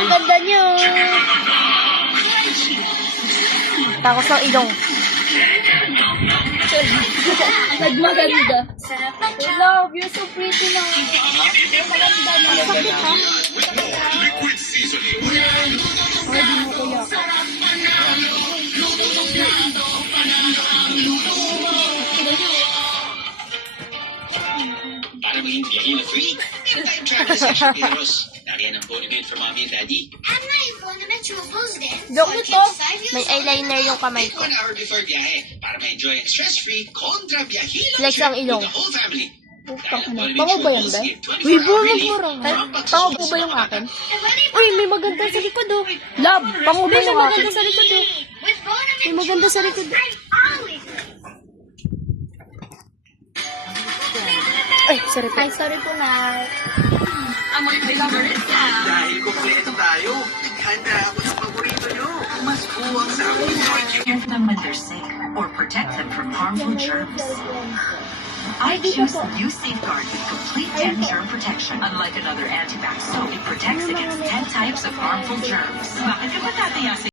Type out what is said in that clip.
Ang ganda niyo. Takos ng ilong. Nagmaganda. Love, you're so pretty na. Maganda na. Sakit ha? Pwede mo ko yan. Para maging biyahina free, anytime travel sa Shapiros. Nariyan ang Bonibate for Mommy and Daddy. Joke mo to. May eyeliner yung kamay ko. 1 hour before biyahe para ma-enjoy ang stress-free kontra biyahina Flex ang ilong. with the whole family. Pango ba yan, be? Uy, bulag mo rin. Pango ba yung akin? Uy, may maganda sa likod oh. Love, pango ba May yung akin? maganda sa likod oh. May maganda sa likod oh. Ay, sorry po. Ay, sorry po na. Dahil kumpleto tayo, handa ako sa paborito nyo. Mas buwang sa amin. Care for them when they're sick or protect them from harmful germs. I choose New Safeguard with complete 10 germ protection. Unlike another antibac soap, it protects against 10 types of harmful germs. Bakit ka ba tataya sa